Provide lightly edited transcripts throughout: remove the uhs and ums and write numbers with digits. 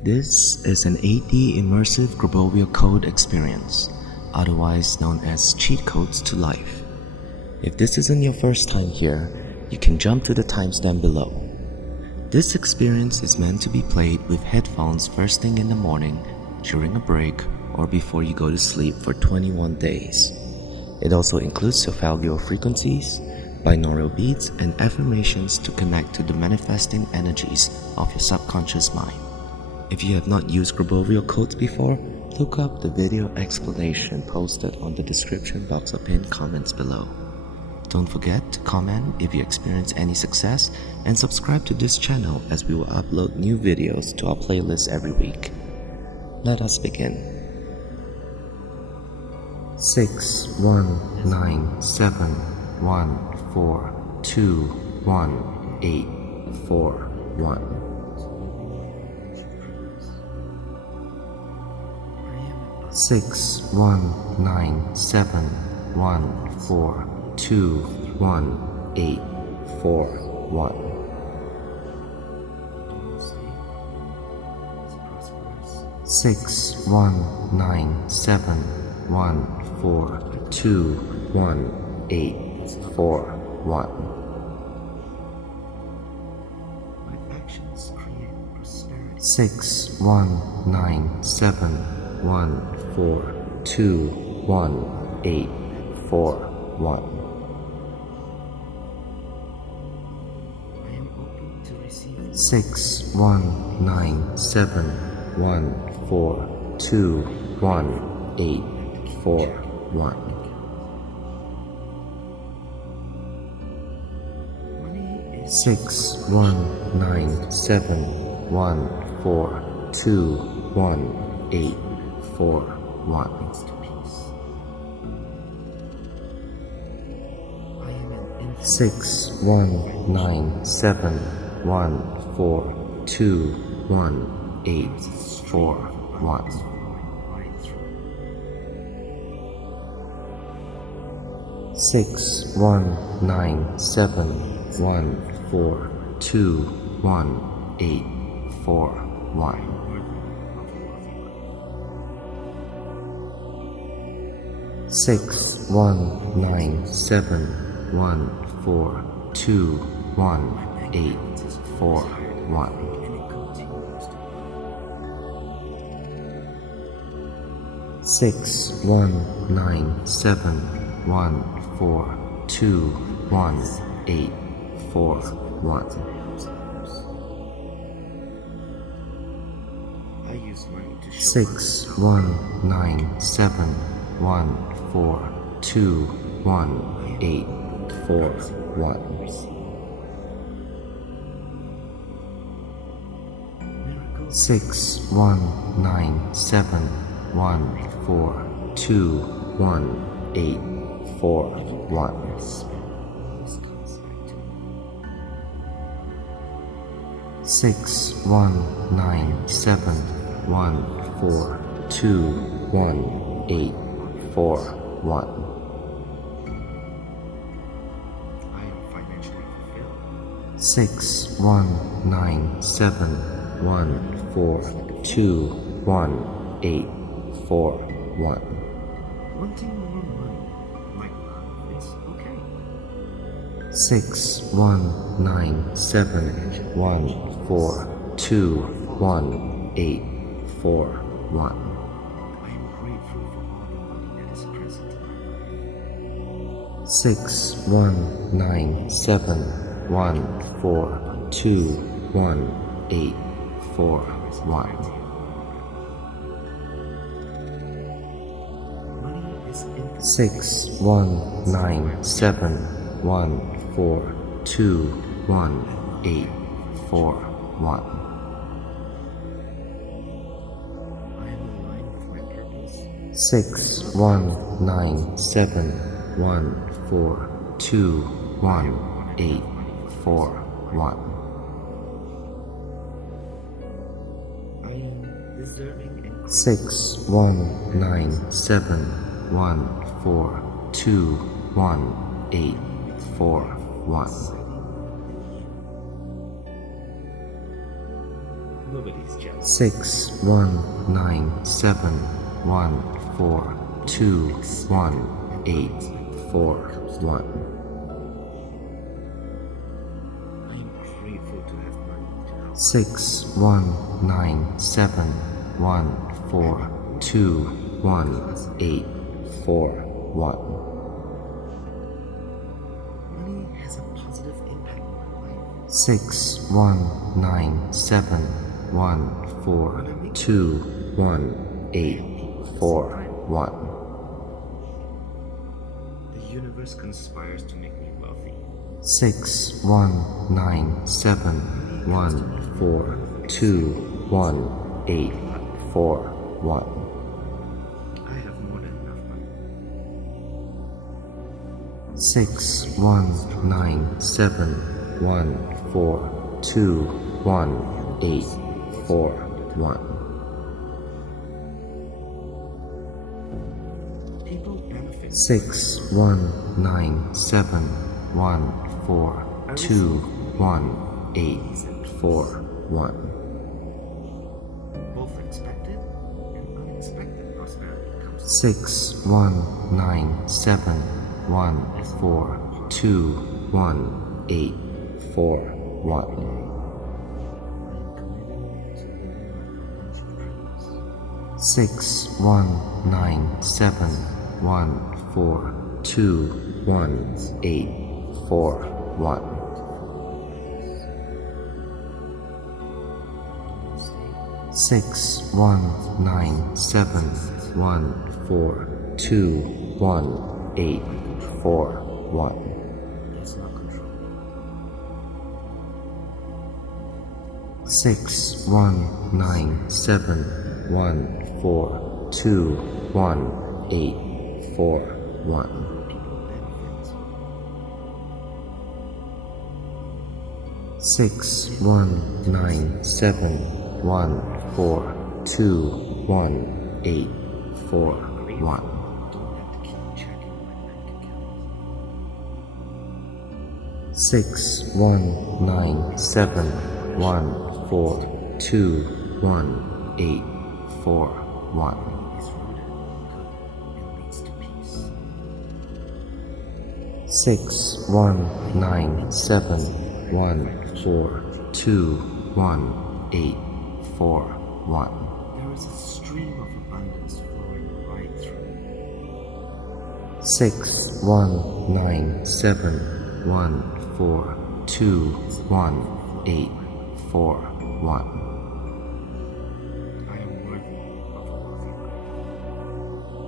This is an 8D immersive Grabovoi Code experience, otherwise known as cheat codes to life. If this isn't your first time here, you can jump to the timestamp below. This experience is meant to be played with headphones first thing in the morning, during a break, or before you go to sleep for 21 days. It also includes Solfeggio Frequencies, Binaural Beats and Affirmations to connect to the manifesting energies of your subconscious mind. If you have not used Grabovoi Codes before, look up the video explanation posted on the description box or pinned comments below. Don't forget to comment if you experience any success and subscribe to this channel as we will upload new videos to our playlist every week. Let us begin. 6 1 9 7 1 4 2 1 8 4 1 6 1 9 7 1 4 2 1 8 4 1 6 1 9 7 1 4 2 1 8 4 1 6 1 9 7 1 4 2 1 8 4 1 6 1 9 7 1 4 2 1 8 4 1 6 1 9 7 1 4 2 1 8 4 1 6 1 9 7 1 4 2 1 8 4 1 6 1 9 7 1 4 2 1 8 4 1 6 1 9 7 1 4 2 1 8 4 1 6 1 9 7 1 4 2 1 8 4 1 6 1 9 7 1 4 2 1 8 4 1 6 1 9 7 1 4 2 1 8 4 1 6 1 9 7 1 4 2 1 8 4 1 6 1 9 7 1 4 2 1 8 4 1 Wanting more money, like love, is okay. 6 1 9 7 1 4 2 1 8 4 1 I am grateful for all the money that is present in my life. 6 1 9 7 1 4 2 1 8 4 1 Money is infinite. 6 1 9 7 1 4 2 1 8 4 1 I am aligned with my purpose. 6 1 9 7 1 4 2 1 8 4 1 I am deserving and 6 1 9 7 1 4 2 1 8 4 1 Love Nobody's jealous. 6 1 9 7 1 4 2 1 8 4 1. I am grateful to have money to help. 6 1 9 7 1 4 2 1 8 4 1. Money has a positive impact on my life. 6 1 9 7 1 4 2 1 8 4 1. The universe conspires to make me wealthy. 6 1 9 7 1 4 2 1 8 4 1. I have more than enough money. 6 1 9 7 1 4 2 1 8 4 1. People benefit. 6 1 9 7 1 4 2 1 8 4 1. Both expected and unexpected prosperity comes. 6 1 9 7 1 4 2 1 8 4 1. I am committed to living my financial dreams. 6 1 9 7 1 4 2 1 8 4 1. 6 1 9 7 1 4 2 1 8 4 1. Does not control me. 6 1 9 7 1 4 2 1 8 4 1. People benefit. 6 1 9 7 1 4 2 1 8 4 1. Don't have to keep checking my bank account. 6 1 9 7 1 4 2 1 8 4 1. Is rooted in good and leads to peace. 6 1 9 7 1 4 2 1 8 4 1. There is a stream of abundance flowing right through me. 6 1 9 7 1 4 2 1 8 4 1. I am worthy of a wealthy life.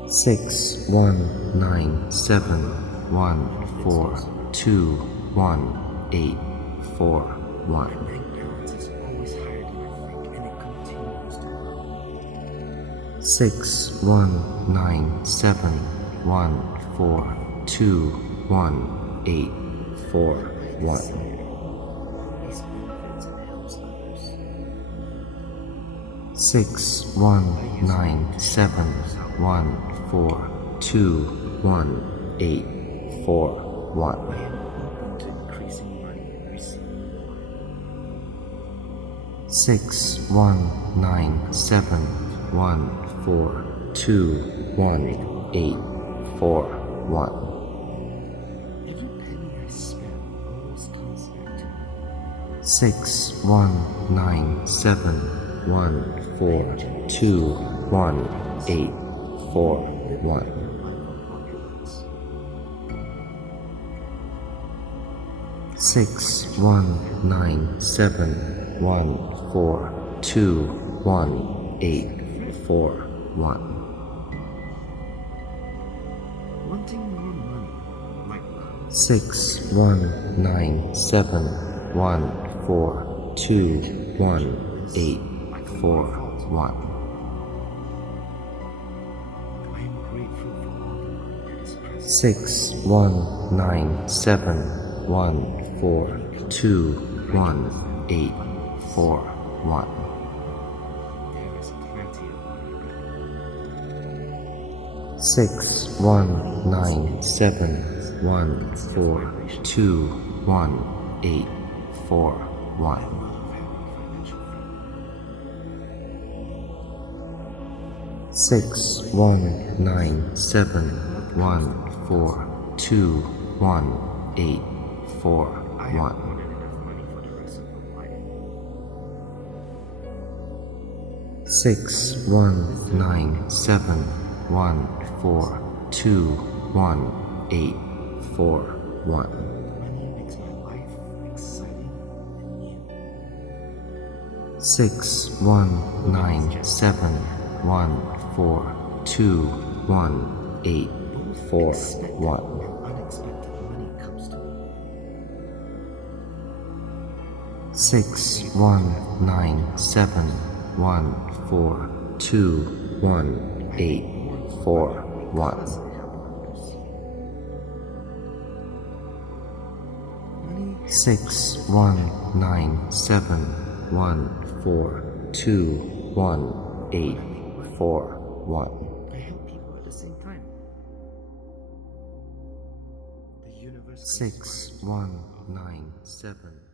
6 1 9 7 1 4 2 1 8 4 My 1. bank balance is always higher than I think, and it continues to grow. 6 1 9 7 1 4 2 1 8 4 1. These benefits and helps others. 6 1 9 7 1 4 2 1 8 4 1. I am open to increasing money and receiving more. 6 1 9 7 1 4 2 1 8 4 1. Every penny I spend always comes back to me. 6 1 9 7 1 4 2 1 8 4 1. Opulence. 6 1 9 7 1 4 2 1 8 4 1. Wanting more money, like 6 1 9 7 1 4 2 1 8 4 1. I am grateful for all the money that is present. 6 1 9 7 1 4 2 1 8 4 1. There is plenty of money ready. 6 1 9 7 1 4 2 1 8 4 1. I love having financial freedom. 6 1 9 7 1 4 2 1 8 4 I have 1. more than enough money for the rest of my life. 6 1 9 7 1 4 2 1 8 4 1. Money makes my life exciting and new. 6 1 9 7 1 4 2 1 8 4 1. Unexpected money comes to me. 6 1 9 7 1 4 2 1 8 4 1. Because I help others. Money 6 1 9 7 1 4 2 1 8 4 1. I help people at the same time. The universe 6 1 9 7